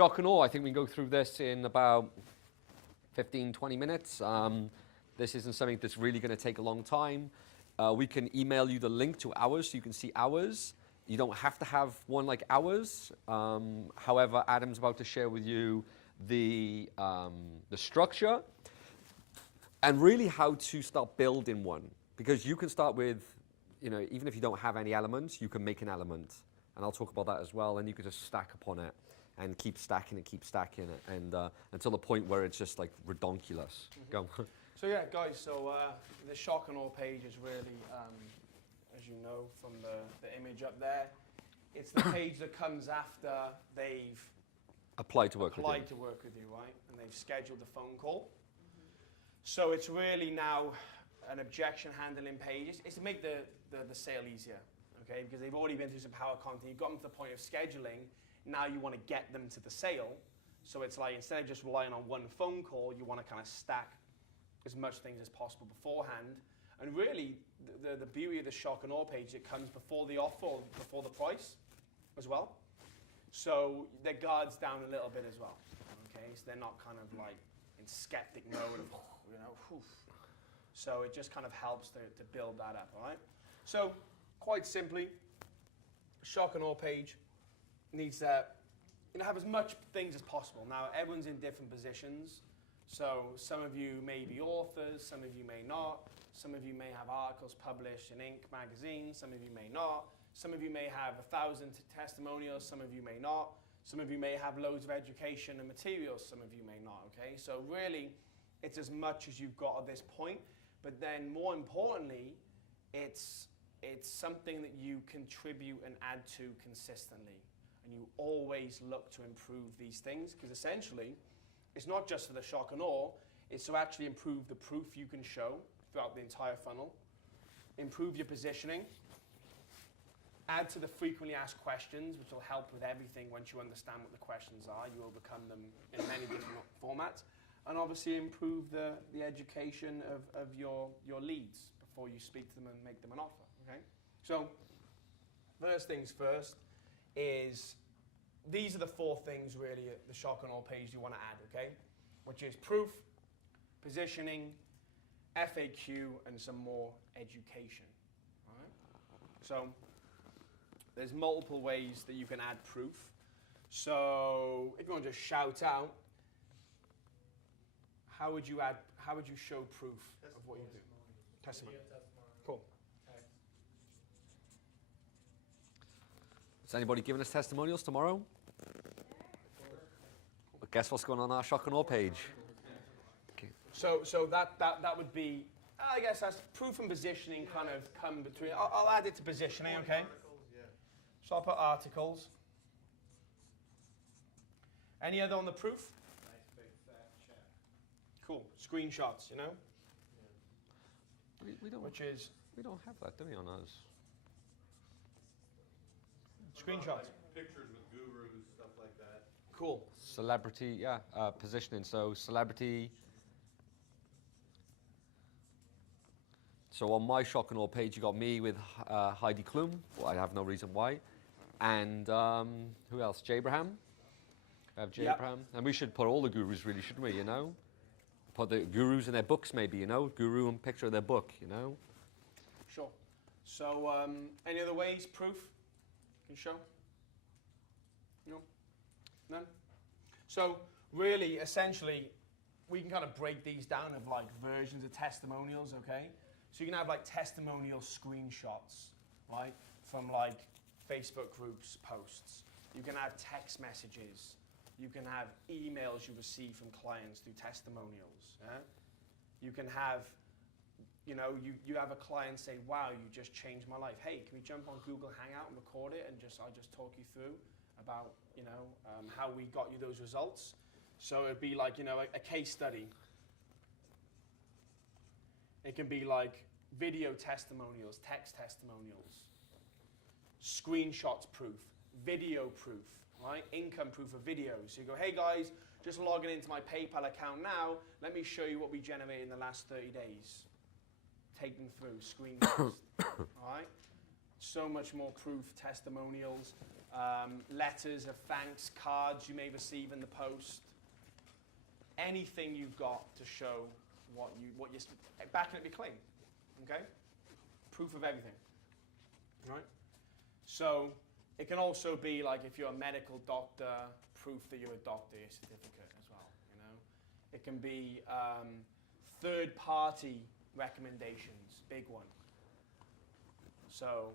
shock and awe, I think we can go through this in about 15, 20 minutes. This isn't something that's really going to take a long time. We can email you the link to ours so you can see ours. You don't have to have one like ours. However, Adam's about to share with you the structure and really how to start building one. Because you can start with, even if you don't have any elements, you can make an element. And I'll talk about that as well. And you can just stack upon it and keep stacking it, and until the point where it's just like redonkulous. Go. So yeah, guys, the shock and awe page is really, as you know from the image up there, it's the page that comes after they've applied to work with you, right? And they've scheduled the phone call. So it's really now an objection handling page. It's to make the sale easier, okay? Because they've already been through some power content. You've gotten to the point of scheduling. Now you want to get them to the sale. So it's like, instead of just relying on one phone call, you want to kind of stack as much things as possible beforehand. And really, the beauty of the shock and awe page, it comes before the offer or before the price as well. So their guard's down a little bit as well, okay? So they're not kind of like in skeptic mode of, whew. So it just kind of helps to build that up, all right? So quite simply, shock and awe page needs to have as much things as possible. Now, everyone's in different positions. So some of you may be authors, some of you may not. Some of you may have articles published in Inc. magazine, some of you may not. Some of you may have 1,000 testimonials, some of you may not. Some of you may have loads of education and materials, some of you may not, okay? So really, it's as much as you've got at this point, but then more importantly, it's something that you contribute and add to consistently. And you always look to improve these things, because essentially, it's not just for the shock and awe, it's to actually improve the proof you can show throughout the entire funnel, improve your positioning, add to the frequently asked questions, which will help with everything once you understand what the questions are. You overcome them in many different formats, and obviously improve the education of your leads before you speak to them and make them an offer, okay? So, first things first is, these are the 4 things really at the shock and awe page you want to add, okay? Which is proof, positioning, FAQ, and some more education, all right? So there's multiple ways that you can add proof. So if you want to just shout out, how would you show proof of what you do? Testimony. Cool. Is anybody giving us testimonials tomorrow? Well, guess what's going on our shock and awe page? Okay. So that would be, I guess that's proof and positioning kind of come between. I'll add it to positioning, okay? So I'll put articles. Any other on the proof? Nice big fat check. Cool. Screenshots, Yeah. We don't have that, do we, on us? Screenshots. Like pictures with gurus, stuff like that. Cool. Celebrity, yeah, positioning. So celebrity. So on my shock and awe page, you got me with Heidi Klum. Well, I have no reason why. And who else? Jabraham. I have Jabraham. Yep. And we should put all the gurus, really, shouldn't we, Put the gurus in their books, maybe, Guru and picture of their book, Sure. So any other ways, proof, you can show? No? None? So really, essentially, we can kind of break these down of like versions of testimonials, okay? So you can have like testimonial screenshots, right? From like Facebook groups posts. You can have text messages. You can have emails you receive from clients through testimonials. Yeah? You can have, you have a client say, wow, you just changed my life. Hey, can we jump on Google Hangout and record it, and I'll just talk you through about, how we got you those results. So it'd be like, a case study. It can be like video testimonials, text testimonials, screenshots proof, video proof, right? Income proof of videos. So you go, hey guys, just logging into my PayPal account now. Let me show you what we generated in the last 30 days. Take them through, screenshots, all right? So much more proof, testimonials. letters of thanks, cards you may receive in the post, anything you've got to show what you're backing up your claim, okay? Proof of everything, right? So it can also be like if you're a medical doctor, proof that you're a doctor, your certificate as well, you know? It can be third-party recommendations, big one. So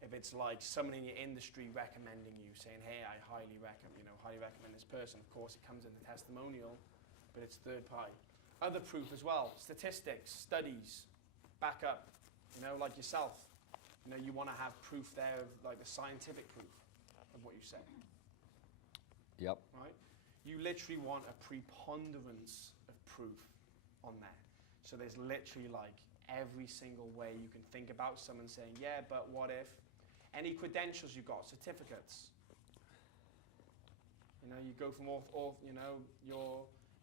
if it's like someone in your industry recommending you, saying, hey, I highly recommend this person, of course it comes in the testimonial, but it's third party. Other proof as well, statistics, studies, back up, you know, like yourself. You know, you want to have proof there of like the scientific proof of what you say. Yep. Right? You literally want a preponderance of proof on there. So there's literally like every single way you can think about someone saying, yeah, but what if? Any credentials you've got, certificates. You know, you go from all you know,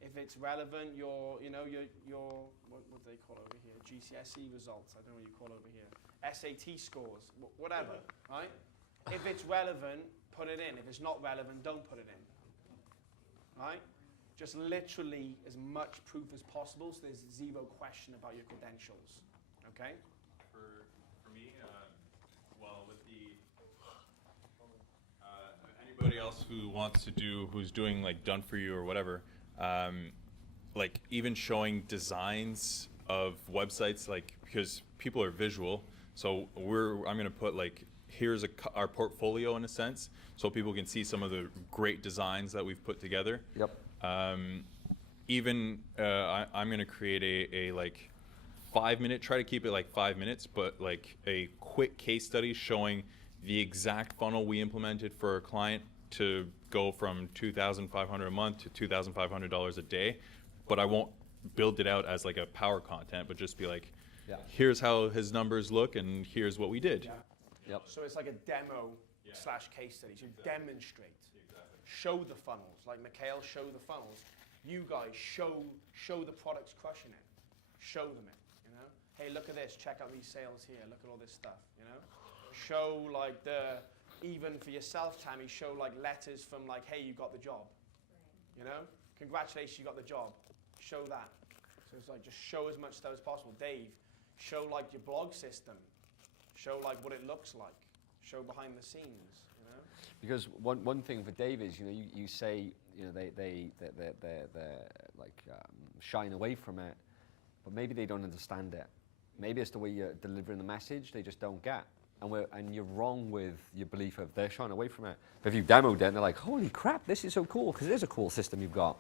if it's relevant, what do they call over here? GCSE results, I don't know what you call over here. SAT scores, whatever, right? If it's relevant, put it in. If it's not relevant, don't put it in, right? Just literally as much proof as possible so there's zero question about your credentials, okay? For me, well, with the anybody else who's doing like done for you or whatever, like even showing designs of websites, like because people are visual, so I'm gonna put like here's our portfolio in a sense, so people can see some of the great designs that we've put together. Yep. I'm gonna create a like 5-minute, try to keep it like 5 minutes, but like a quick case study showing the exact funnel we implemented for a client to go from $2,500 a month to $2,500 a day. But I won't build it out as like a power content, but just be like, here's how his numbers look and here's what we did. Yep. So it's like a demo slash case study. So demonstrate. Show the funnels. Like Mikhail, show the funnels. You guys show the products crushing it. Show them it, you know? Hey, look at this. Check out these sales here. Look at all this stuff, you know? Show like even for yourself, Tammy, show like letters from like, hey, you got the job. You know? Congratulations, you got the job. Show that. So it's like just show as much stuff as possible. Dave, show like your blog system. Show like what it looks like. Show behind the scenes, you know? Because one thing for Davies, you know, you say, you know, they're like shying away from it, but maybe they don't understand it. Maybe it's the way you're delivering the message they just don't get. And you're wrong with your belief of they're shying away from it. But if you've demoed it and they're like, holy crap, this is so cool, because it is a cool system you've got.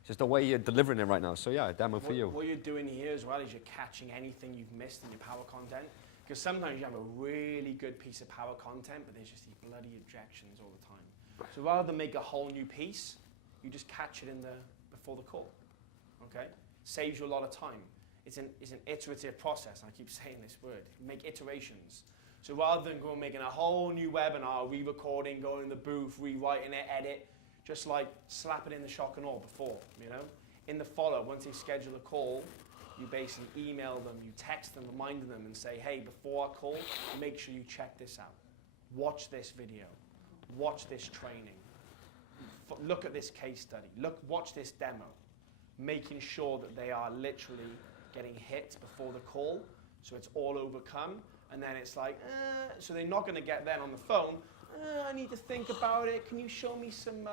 It's just the way you're delivering it right now. So yeah, a demo for you. What you're doing here as well is you're catching anything you've missed in your power content. Because sometimes you have a really good piece of power content, but there's just these bloody objections all the time. So rather than make a whole new piece, you just catch it before the call. Okay? Saves you a lot of time. It's an iterative process, and I keep saying this word. Make iterations. So rather than making a whole new webinar, re-recording, going in the booth, rewriting it, edit, just like slap it in the shock and awe before, you know? In the follow, once they schedule a call, you basically email them, you text them, remind them and say, hey, before our call, make sure you check this out. Watch this video. Watch this training. Look at this case study. Watch this demo. Making sure that they are literally getting hit before the call, so it's all overcome. And then it's like, so they're not going to get then on the phone, I need to think about it. Can you show me some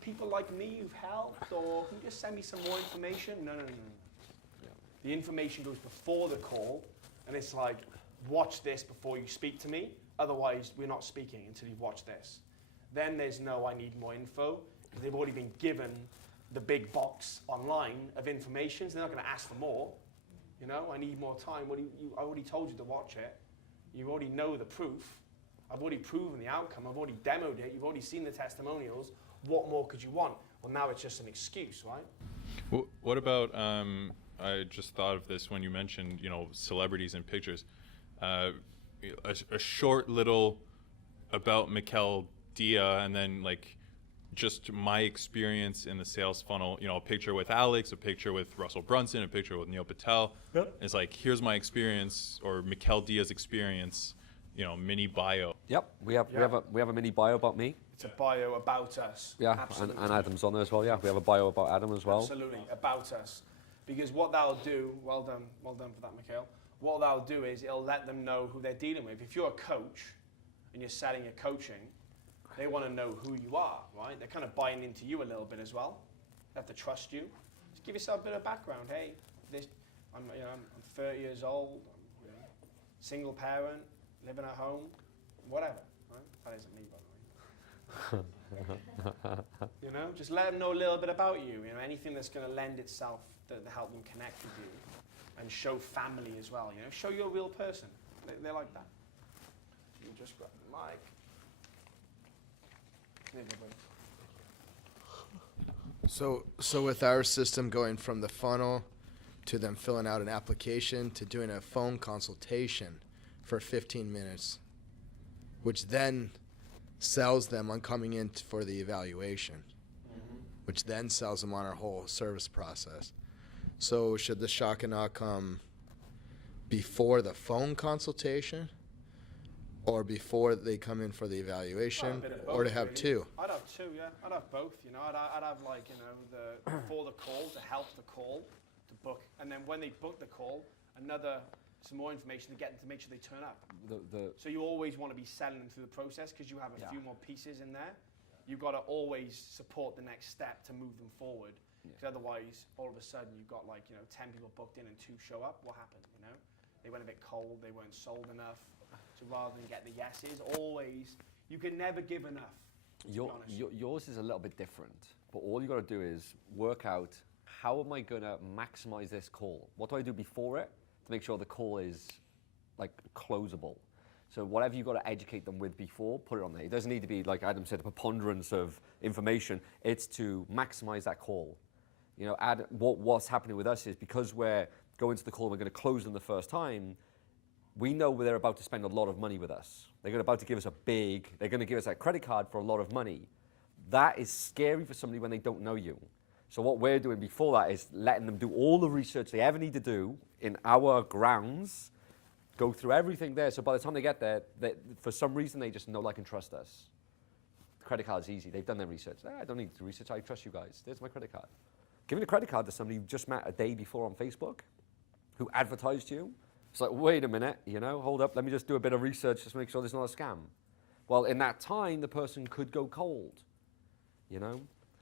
people like me who've helped? Or can you just send me some more information? No. Yeah. The information goes before the call, and it's like, watch this before you speak to me. Otherwise, we're not speaking until you've watched this. Then there's no, I need more info, because they've already been given the big box online of information, so they're not going to ask for more. You know, I need more time. I already told you to watch it. You already know the proof. I've already proven the outcome. I've already demoed it. You've already seen the testimonials. What more could you want? Well, now it's just an excuse, right? What about, I just thought of this when you mentioned, you know, celebrities and pictures. A short little about Mikel Dia, and then like just my experience in the sales funnel, you know, a picture with Alex, a picture with Russell Brunson, a picture with Neil Patel. Yep. It's like, here's my experience, or Mikel Dia's experience mini bio. Yep, we have a mini bio about me. It's a bio about us. Yeah, Absolutely. and Adam's on there as well. Yeah, we have a bio about Adam as well. Absolutely, about us. Because what that'll do, well done for that, Mikhail. What that'll do is it'll let them know who they're dealing with. If you're a coach and you're selling your coaching, they want to know who you are, right? They're kind of buying into you a little bit as well. They have to trust you. Just give yourself a bit of background. Hey, I'm 30 years old, I'm, single parent, living at home, whatever. Right? That isn't me, by the way. Just let them know a little bit about you. Anything that's going to lend itself to help them connect with you, and show family as well. Show you're a real person. They like that. You just grab the mic. There you go, buddy. So with our system going from the funnel to them filling out an application to doing a phone consultation for 15 minutes, which then sells them on coming in for the evaluation, which then sells them on our whole service process. So should the shock and awe come before the phone consultation or before they come in for the evaluation, or to have two? I'd have two, yeah. I'd have both, I'd have the before the call to help the call to book, and then when they book the call, some more information to get them to make sure they turn up. So you always want to be selling them through the process because you have a few more pieces in there. You've got to always support the next step to move them forward. Because otherwise, all of a sudden, you've got 10 people booked in and 2 show up. What happened? They went a bit cold. They weren't sold enough. So rather than get the yeses, you can never give enough. Yours is a little bit different, but all you got to do is work out, how am I going to maximize this call? What do I do before it to make sure the call is closable? So whatever you've got to educate them with before, put it on there. It doesn't need to be, like Adam said, a preponderance of information. It's to maximize that call. What's happening with us is because we're going to the call and we're going to close them the first time, we know they're about to spend a lot of money with us. They're about to give us they're going to give us a credit card for a lot of money. That is scary for somebody when they don't know you. So what we're doing before that is letting them do all the research they ever need to do in our grounds, go through everything there. So by the time they get there, for some reason, they just know, like, and trust us. The credit card's easy. They've done their research. I don't need to research. I trust you guys. There's my credit card. Giving a credit card to somebody you just met a day before on Facebook who advertised you, it's like, wait a minute, hold up. Let me just do a bit of research just to make sure there's not a scam. Well, in that time, the person could go cold,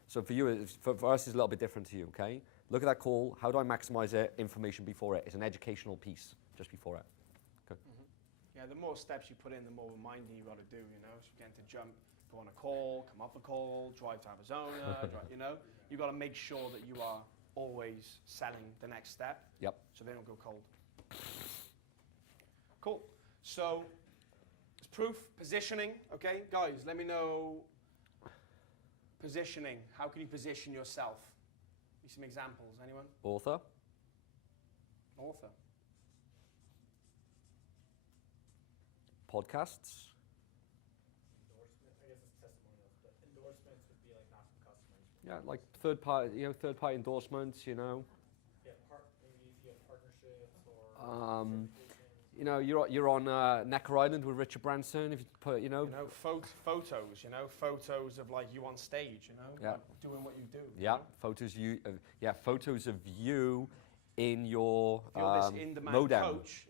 So for you, for us, it's a little bit different to you, okay? Look at that call. How do I maximize it? Information before it. It's an educational piece just before it. Okay. Yeah, the more steps you put in, the more reminding you got to do, So you're getting to jump, go on a call, come off a call, drive to Arizona, You've got to make sure that you are always selling the next step. Yep. So they don't go cold. Cool. So it's proof, positioning, okay? Guys, let me know positioning. How can you position yourself? Give me some examples. Anyone? Author. Podcasts. Endorsement, I guess it's testimonials, but endorsements would be like not from customers. Yeah, like third-party endorsements, Yeah, maybe if you have partnerships or You're on Necker Island with Richard Branson. If you put, Photos. Photos of you on stage. Yeah. Doing what you do. Yeah, photos of you in your If you're this in-demand modem. coach,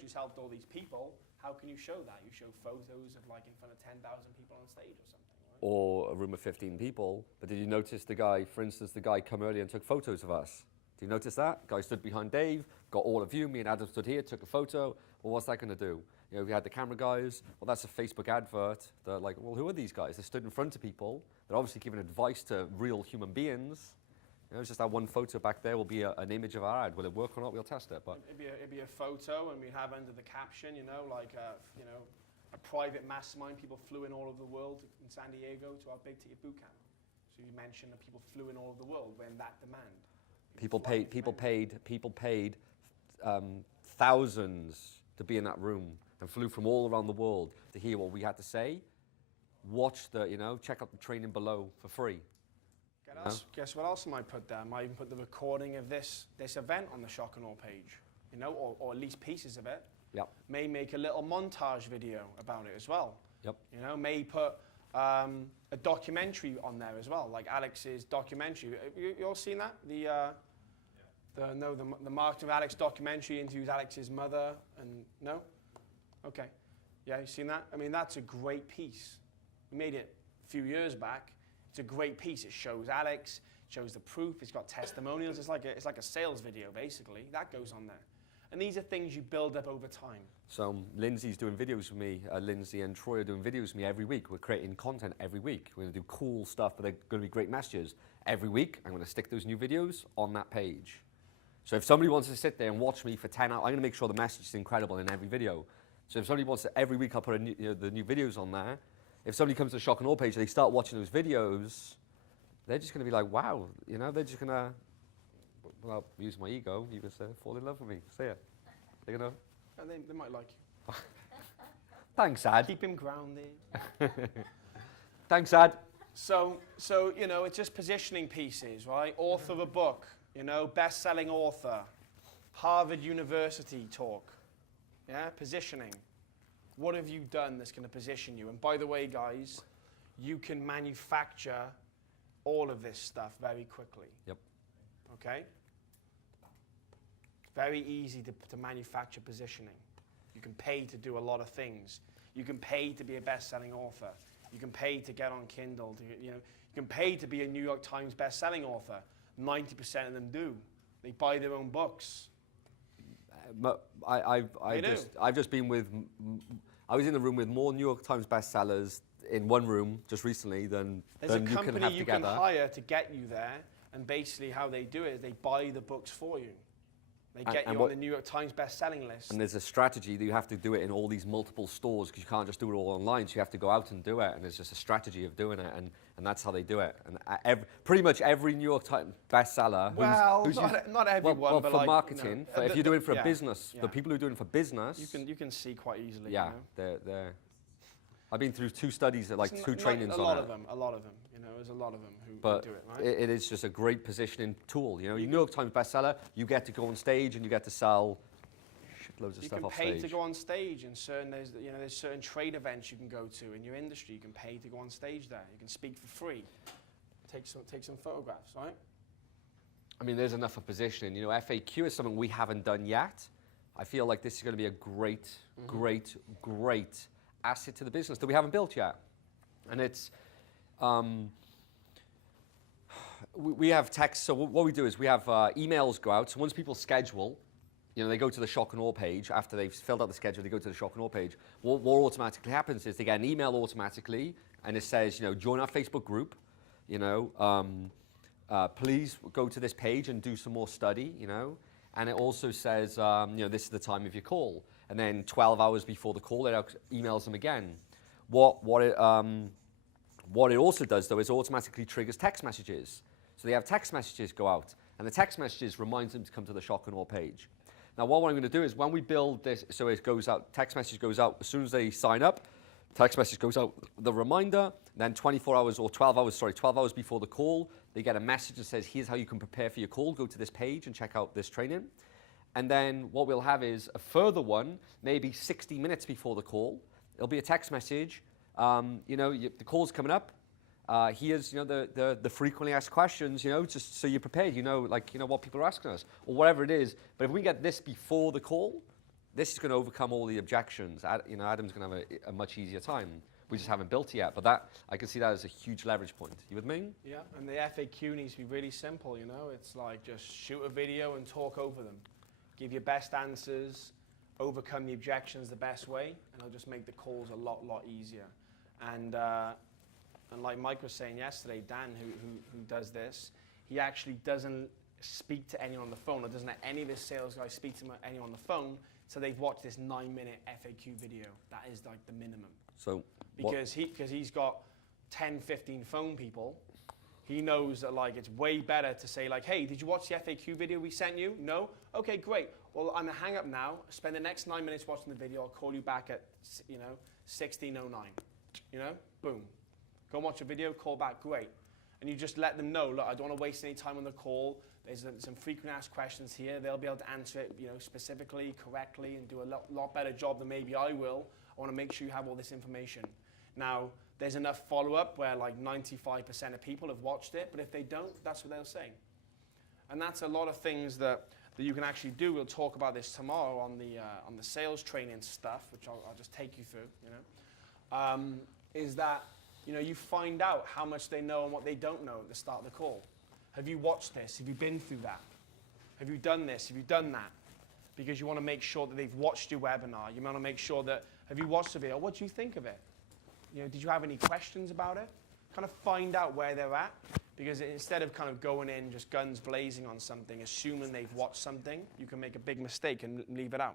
who's helped all these people, how can you show that? You show photos of in front of 10,000 people on stage or something. Right? Or a room of 15 people. But did you notice the guy come earlier and took photos of us? Did you notice that? Guy stood behind Dave, got all of you, me and Adam stood here, took a photo. Well, what's that going to do? We had the camera guys. Well, that's a Facebook advert. They're like, well, who are these guys? They stood in front of people. They're obviously giving advice to real human beings. It's just that one photo back there will be an image of our ad. Will it work or not? We'll test it. But it'd be a photo, and we'd have under the caption, a private mastermind. People flew in all over the world in San Diego to our big ticket bootcamp. So you mentioned that people flew in all over the world when that demand. People paid thousands to be in that room and flew from all around the world to hear what we had to say. Check out the training below for free. Guess what else I might put there? I might even put the recording of this event on the Shock and Awe page. you know, or at least pieces of it. Yep. May make a little montage video about it as well. Yep. You know, may put a documentary on there as well, like Alex's documentary. You all seen that? The Marketing of Alex documentary interviews Alex's mother and no? Okay. Yeah, you seen that? I mean, that's a great piece. We made it a few years back. It's a great piece. It shows Alex, shows the proof. It's got testimonials. It's like a sales video, basically. That goes on there. And these are things you build up over time. So Lindsay's doing videos with me. Lindsay and Troy are doing videos with me every week. We're creating content every week. We're going to do cool stuff, but they're going to be great messages. Every week, I'm going to stick those new videos on that page. So if somebody wants to sit there and watch me for 10 hours, I'm going to make sure the message is incredible in every video. So if somebody wants to, every week I'll put the new videos on there. If somebody comes to the Shock and Awe page, they start watching those videos, they're just going to be like, wow, you know, they're just going to, well, use my ego, you can say, fall in love with me. Say it. They're going to. They might like you. Thanks, Ad. Keep him grounded. Thanks, Ad. So you know, it's just positioning pieces, right? Author of a book, you know, best-selling author, Harvard University talk. Yeah, positioning. What have you done that's going to position you? And by the way, guys, you can manufacture all of this stuff very quickly. Yep. Okay? Very easy to manufacture positioning. You can pay to do a lot of things. You can pay to be a best-selling author. You can pay to get on Kindle. You can pay to be a New York Times best-selling author. 90% of them do. They buy their own books. I've just been with. I was in the room with more New York Times bestsellers in one room just recently than There's a you can company have you together. can hire to get you there, and basically how they do it is they buy the books for you. They get and you on the New York Times best-selling list. And there's a strategy that you have to do it in all these multiple stores because you can't just do it all online. So you have to go out and do it, and there's just a strategy of doing it, and that's how they do it. And pretty much every New York Times bestseller. Well, who's not everyone, well, but for like, marketing. you know, if you're doing it for yeah, a business, yeah. the people who are doing it for business. You can see quite easily. Yeah, you know? they're. I've been through 2 studies, like It's 2 not trainings a on lot it. of them. A lot of them. You know, there's a lot of them who But do it, right? it is just a great positioning tool. You know, New York Times bestseller, you get to go on stage and you get to sell shitloads of You stuff can off pay stage. to go on stage, and there's certain trade events you can go to in your industry. You can pay to go on stage there. You can speak for free. Take some photographs, right? I mean, there's enough for positioning. You know, FAQ is something we haven't done yet. I feel like this is going to be a great, great asset to the business that we haven't built yet. And it's, we have text. So what we do is we have emails go out. So once people schedule, you know, they go to the Shock and Awe page. After they've filled out the schedule, they go to the Shock and Awe page. What automatically happens is they get an email automatically, and it says, you know, join our Facebook group. You know, please go to this page and do some more study. You know, and it also says, you know, this is the time of your call. And then 12 hours before the call, it emails them again. What it also does though is automatically triggers text messages. So they have text messages go out, and the text messages reminds them to come to the Shock and Awe page. Now what I'm going to do is when we build this, so it goes out, text message goes out as soon as they sign up. Text message goes out, the reminder. Then 12 hours before the call, they get a message that says, here's how you can prepare for your call. Go to this page and check out this training. And then what we'll have is a further one, maybe 60 minutes before the call. It'll be a text message. You know, the call's coming up. Here's, you know, the frequently asked questions, you know, just so you're prepared, you know, like, you know, what people are asking us or whatever it is. But if we get this before the call, this is going to overcome all the objections. You know, Adam's going to have a much easier time. We just haven't built it yet, but that, I can see that as a huge leverage point. You with me? Yeah, and the FAQ needs to be really simple, you know. It's like just shoot a video and talk over them. Give your best answers, overcome the objections the best way, and it'll just make the calls a lot easier. And like Mike was saying yesterday, Dan, who does this, he actually doesn't speak to anyone on the phone, or doesn't let any of his sales guys speak to anyone on the phone, so they've watched this 9-minute FAQ video. That is like the minimum. So because he's got 10, 15 phone people, he knows that like it's way better to say like, hey, did you watch the FAQ video we sent you? No? Okay, great. Well, I'm gonna hang up now, spend the next 9 minutes watching the video, I'll call you back at, you know, 16:09. You know, boom. Go and watch a video, call back, great. And you just let them know, look, I don't wanna waste any time on the call. There's some frequent asked questions here. They'll be able to answer it, specifically, correctly, and do a lot better job than maybe I will. I want to make sure you have all this information. Now, there's enough follow-up where like 95% of people have watched it, but if they don't, that's what they'll say. And that's a lot of things that you can actually do. We'll talk about this tomorrow on the sales training stuff, which I'll just take you through. Is that you find out how much they know and what they don't know at the start of the call. Have you watched this? Have you been through that? Have you done this? Have you done that? Because you want to make sure that they've watched your webinar. You want to make sure that, have you watched the video? What do you think of it? Did you have any questions about it? Kind of find out where they're at. Because instead of kind of going in just guns blazing on something, assuming they've watched something, you can make a big mistake and leave it out.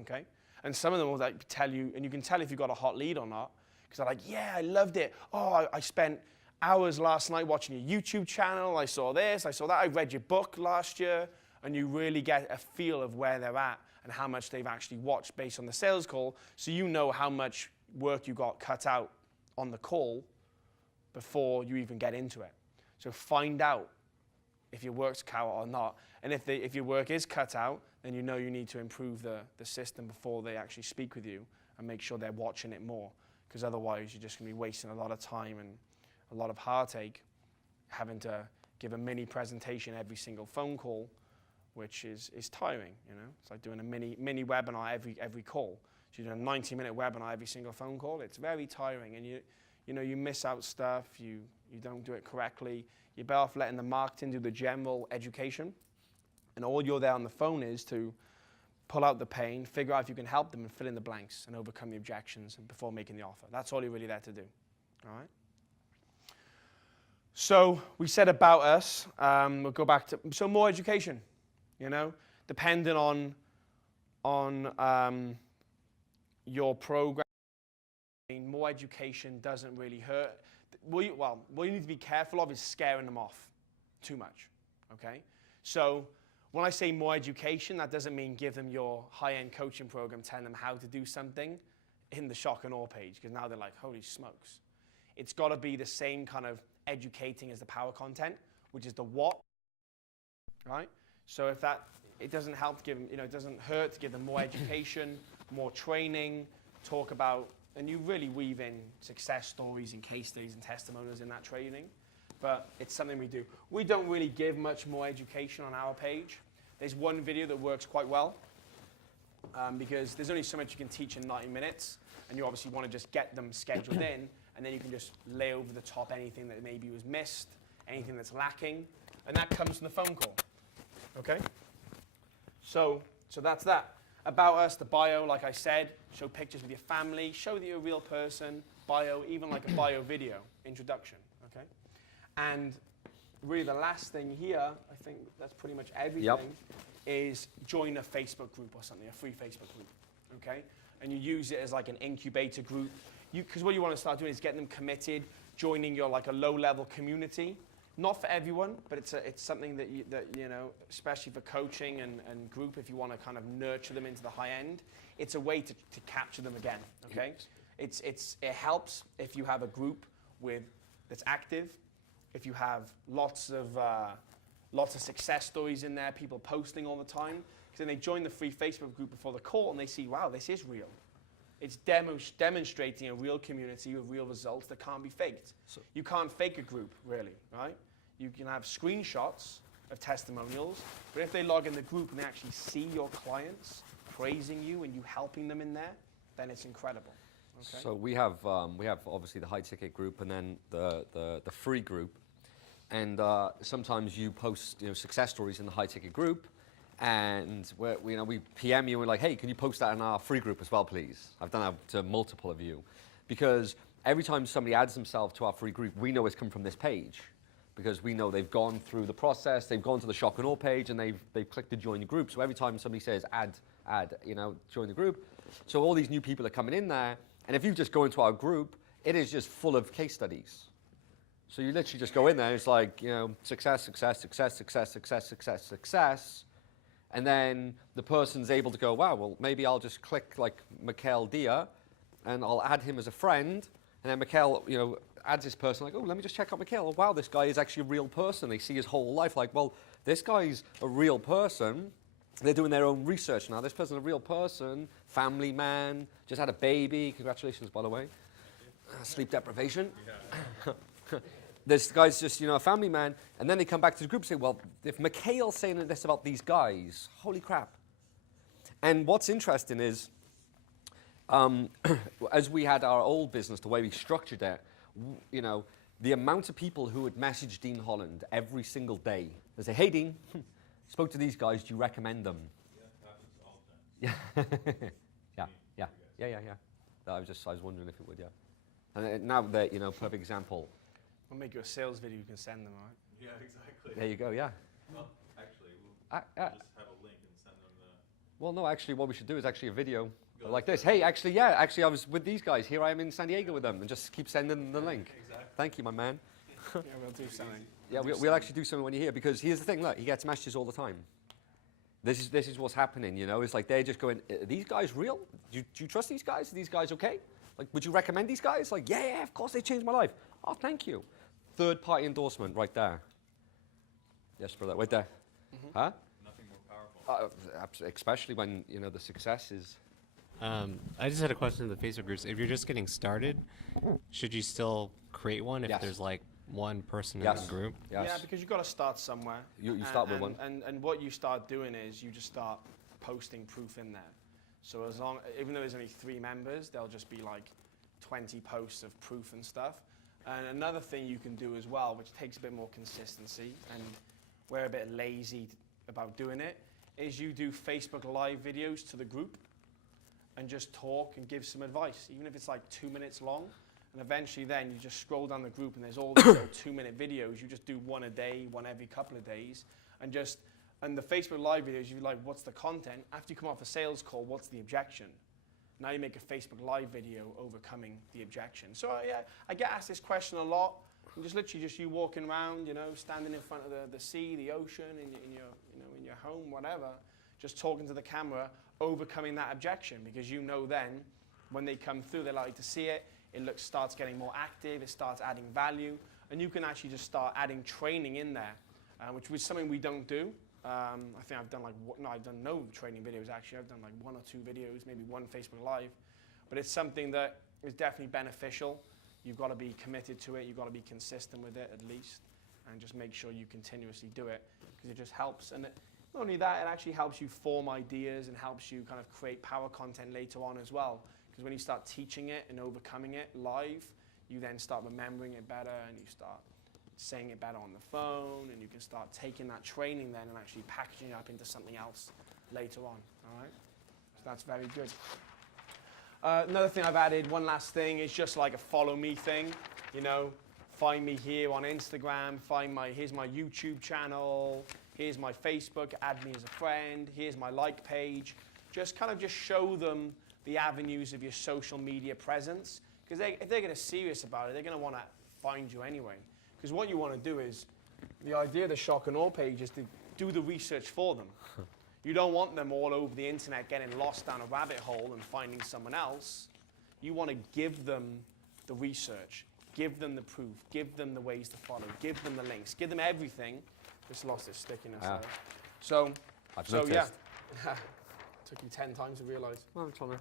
Okay? And some of them will tell you, and you can tell if you've got a hot lead or not, because they're like, yeah, I loved it. Oh, I spent hours last night watching your YouTube channel. I saw this, I saw that. I read your book last year. And you really get a feel of where they're at and how much they've actually watched based on the sales call. So you know how much work you got cut out on the call before you even get into it. So find out if your work's cut out or not. And if your work is cut out, then you know you need to improve the system before they actually speak with you and make sure they're watching it more. Because otherwise you're just going to be wasting a lot of time and a lot of heartache having to give a mini presentation every single phone call, which is tiring, It's like doing a mini webinar every call. So you're doing a 90-minute webinar every single phone call. It's very tiring, and you miss out stuff. You don't do it correctly. You're better off letting the marketing do the general education, and all you're there on the phone is to pull out the pain, figure out if you can help them, and fill in the blanks and overcome the objections before making the offer. That's all you're really there to do. All right. So we said about us. We'll go back to more education. Depending on your program, more education doesn't really hurt. What you need to be careful of is scaring them off too much, okay? So when I say more education, that doesn't mean give them your high-end coaching program, telling them how to do something in the shock and awe page, because now they're like, holy smokes. It's got to be the same kind of educating as the power content, which is the what, right? So if it doesn't help to give them, it doesn't hurt to give them more education, more training, talk about, and you really weave in success stories and case studies and testimonials in that training. But it's something we do. We don't really give much more education on our page. There's one video that works quite well because there's only so much you can teach in 90 minutes, and you obviously want to just get them scheduled in, and then you can just lay over the top anything that maybe was missed, anything that's lacking, and that comes from the phone call. Okay? So that's that. About us, the bio, like I said, show pictures of your family, show that you're a real person, bio, even like a bio video, introduction, okay? And really the last thing here, I think that's pretty much everything, is join a Facebook group or something, a free Facebook group, okay? And you use it as like an incubator group. Because what you want to start doing is getting them committed, joining your like a low-level community. Not for everyone, but it's something that especially for coaching and group, if you want to kind of nurture them into the high end, it's a way to capture them again. Okay, it helps if you have a group that's active, if you have lots of success stories in there, people posting all the time, because then they join the free Facebook group before the call and they see, wow, this is real. It's demonstrating a real community with real results that can't be faked. So you can't fake a group, really, right? You can have screenshots of testimonials, but if they log in the group and they actually see your clients praising you and you helping them in there, then it's incredible. Okay? So we have obviously the high ticket group and then the free group, and sometimes you post success stories in the high ticket group, and we PM you and we're like, hey, can you post that in our free group as well, please? I've done that to multiple of you, because every time somebody adds themselves to our free group, we know it's come from this page, because we know they've gone through the process, they've gone to the shock and awe page, and they've clicked to join the group. So every time somebody says add, join the group. So all these new people are coming in there, and if you just go into our group, it is just full of case studies. So you literally just go in there, and it's like, success, success, success, success, success, success, success. And then the person's able to go, wow, well, maybe I'll just click like Mikhail Dia, and I'll add him as a friend. And then Mikhail, adds this person, like, oh, let me just check out Mikhail. Oh, wow, this guy is actually a real person. They see his whole life, like, well, this guy's a real person. They're doing their own research now. This person's a real person, family man, just had a baby. Congratulations, by the way. Sleep deprivation. This guy's just, a family man. And then they come back to the group and say, well, if Mikhail's saying this about these guys, holy crap. And what's interesting is, as we had our old business, the way we structured it, the amount of people who would message Dean Holland every single day. They say, hey, Dean, spoke to these guys, do you recommend them? Yeah, happens all the time. Yeah. I was wondering if it would, yeah. And now that, perfect example. We'll make you a sales video you can send them, all right? Yeah, exactly. There you go, yeah. Well, actually, we'll just have a link and send them the... Well, no, actually, what we should do is actually a video like this. Hey, actually, I was with these guys. Here I am in San Diego with them, and just keep sending them the link. Exactly. Thank you, my man. Yeah, we'll do something. Yeah, we'll actually do something when you're here, because here's the thing, look, he gets messages all the time. This is what's happening, It's like they're just going, are these guys real? Do you trust these guys? Are these guys okay? Like, would you recommend these guys? Like, yeah, of course, they changed my life. Oh, thank you. Third-party endorsement right there. Yes, brother, right there. Mm-hmm. Huh? Nothing more powerful. Especially when, the success is... I just had a question in the Facebook groups. If you're just getting started, should you still create one if Yes. there's like one person Yes. in the group? Yes. Yeah, because you've got to start somewhere. You start with one. And what you start doing is you just start posting proof in there. So even though there's only 3 members, there'll just be like 20 posts of proof and stuff. And another thing you can do as well, which takes a bit more consistency, and we're a bit lazy about doing it, is you do Facebook Live videos to the group and just talk and give some advice, even if it's like 2 minutes long. And eventually then you just scroll down the group and there's all these little 2-minute videos. You just do one a day, one every couple of days. And the Facebook Live videos, you're like, what's the content? After you come off a sales call, what's the objection? Now you make a Facebook Live video overcoming the objection. So yeah, I get asked this question a lot. And just literally just you walking around, standing in front of the sea, the ocean, in your home, whatever, just talking to the camera, overcoming that objection, because then when they come through, they like to see it. It starts getting more active. It starts adding value, and you can actually just start adding training in there, which was something we don't do. I think I've done I've done no training videos actually. I've done like 1 or 2 videos, maybe 1 Facebook Live, but it's something that is definitely beneficial. You've got to be committed to it. You've got to be consistent with it at least, and just make sure you continuously do it, because it just helps. And not only that, it actually helps you form ideas and helps you kind of create power content later on as well. Because when you start teaching it and overcoming it live, you then start remembering it better, and you start saying it better on the phone, and you can start taking that training then and actually packaging it up into something else later on, all right? So that's very good. Another thing I've added, one last thing, is just like a follow me thing, find me here on Instagram, here's my YouTube channel, here's my Facebook, add me as a friend, here's my like page. Just show them the avenues of your social media presence, because if they're going to serious about it, they're going to want to find you anyway. Because what you want to do is, the idea of the shock and awe page is to do the research for them. You don't want them all over the internet getting lost down a rabbit hole and finding someone else. You want to give them the research, give them the proof, give them the ways to follow, give them the links, give them everything. Just lost its stickiness there. So yeah. Took you 10 times to realize. Well, I'm trying to...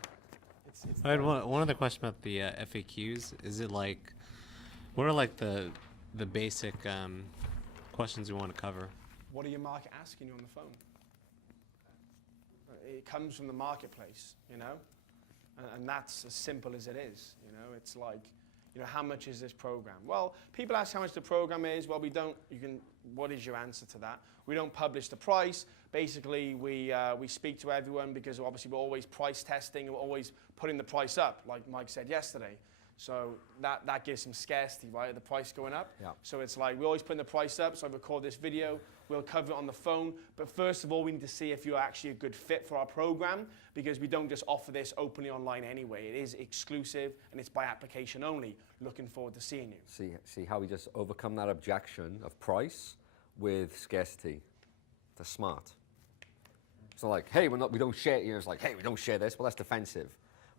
I had one other question about the FAQs. Is it like, what are like the basic questions you want to cover? What are your market asking you on the phone? It comes from the marketplace, and that's as simple as it is. It's like, how much is this program? Well, people ask how much the program is. Well, what is your answer to that? We don't publish the price. Basically, we speak to everyone, because obviously we're always price testing. We're always putting the price up, like Mike said yesterday. So that gives some scarcity, right? The price going up. Yeah. So it's like, we're always putting the price up. So I record this video. We'll cover it on the phone. But first of all, we need to see if you're actually a good fit for our program, because we don't just offer this openly online anyway. It is exclusive, and it's by application only. Looking forward to seeing you. See how we just overcome that objection of price with scarcity. They're smart. It's not like, hey, we don't share. It's like, hey, we don't share this. Well, that's defensive.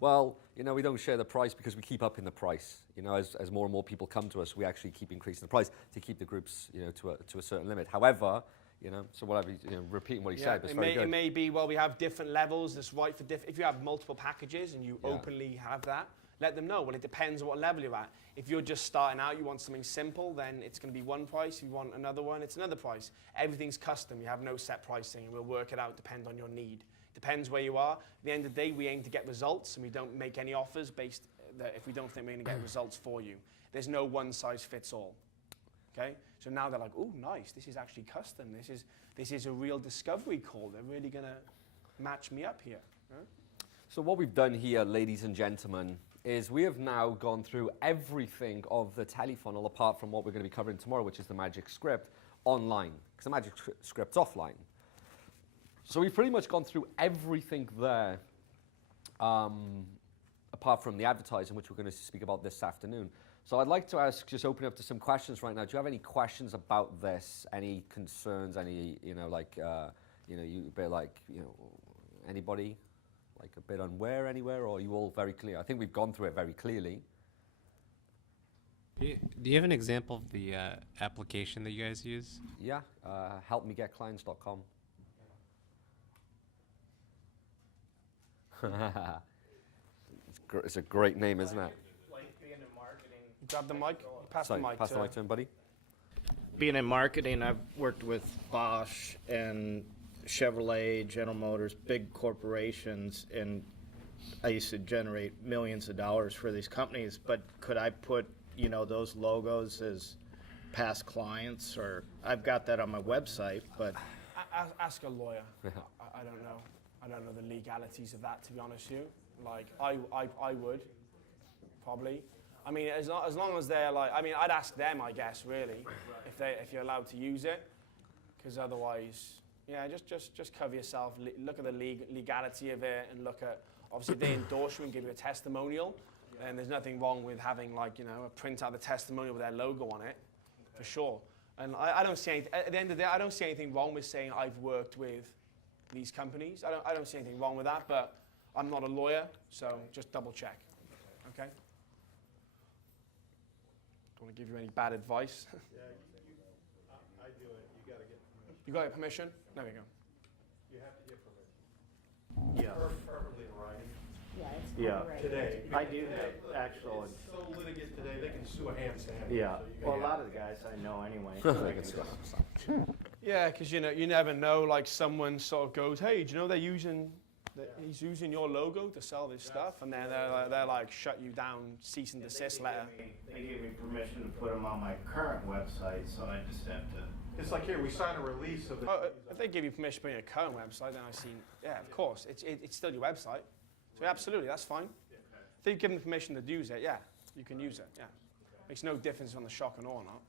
Well, we don't share the price because we keep upping the price. As more and more people come to us, we actually keep increasing the price to keep the groups, to a certain limit. However, you know. So whatever, repeating what he Yeah, said, but it's very it good. may be, well, we have different levels. That's right for different. If you have multiple packages and you Yeah. openly have that, let them know. Well, it depends on what level you're at. If you're just starting out, you want something simple, then it's going to be one price. If you want another one, it's another price. Everything's custom. You have no set pricing, and we'll work it out depend on your need. Depends where you are. At the end of the day, we aim to get results, and we don't make any offers based that if we don't think we're going to get results for you. There's no one size fits all. Okay? So now they're like, oh, nice. This is actually custom. This is a real discovery call. They're really going to match me up here. Right? So what we've done here, ladies and gentlemen, is we have now gone through everything of the telefunnel apart from what we're going to be covering tomorrow, which is the magic script online, because the magic script's offline. So we've pretty much gone through everything there, apart from the advertising, which we're going to speak about this afternoon. So I'd like to just open up to some questions right now. Do you have any questions about this? Any concerns? Any, you bit like, anybody? Like a bit unaware anywhere, or are you all very clear? I think we've gone through it very clearly. Do you have an example of the application that you guys use? Yeah, helpmegetclients.com. It's a great name, isn't it? Like being in marketing. Grab the mic. Pass Sorry, the mic. pass the mic to him, buddy. Being in marketing, I've worked with Bosch and Chevrolet, General Motors, big corporations, and I used to generate millions of dollars for these companies. But could I put, those logos as past clients, or I've got that on my website, but Ask a lawyer. I don't know. I don't know the legalities of that, to be honest with you. Like, I would, probably. I mean, as long as they're like, I mean, I'd ask them, I guess, really, if you're allowed to use it, because otherwise, yeah, just cover yourself. Look at the legality of it, and look at, obviously, if they endorse you and give you a testimonial, then there's nothing wrong with having, like, a print out the testimonial with their logo on it, for sure. And I don't see anything, at the end of the day, I don't see anything wrong with saying I've worked with these companies. I don't see anything wrong with that, but I'm not a lawyer, so just double check. Okay? Don't want to give you any bad advice. Yeah, I do it. You gotta get permission. You got your permission? There we go. You have to get permission. yeah, Preferably in writing. Yeah, it's Yeah. copyrighted. Today. I do have actual. It's so litigious today, they can sue a ham sandwich. Yeah, so you well, a gotta- lot of the guys I know anyway. Yeah, because you never know. Like someone sort of goes, "Hey, do you know they're using? He's using your logo to sell this stuff," and then they're like, "Shut you down, cease and desist letter." They gave me permission to put them on my current website, so I just have to. It's like here, we sign a release of it. Oh, if they give you permission to put in your current website, then I've seen. Yeah, of course, it's still your website. So absolutely, that's fine. If you give them permission to use it, yeah, you can use it. Yeah, makes no difference on the shock and awe or not.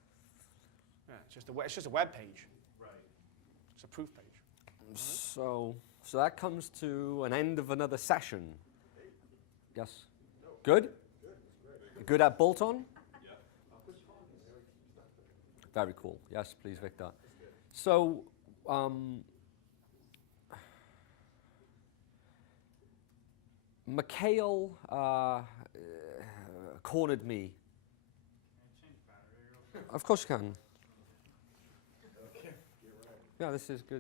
Yeah, it's just a web page. Right. It's a proof page. So that comes to an end of another session. Yes. Good? Good at bolt-on? Very cool. Yes, please, Victor. So, Mikhail cornered me. Of course you can. Yeah, this is good.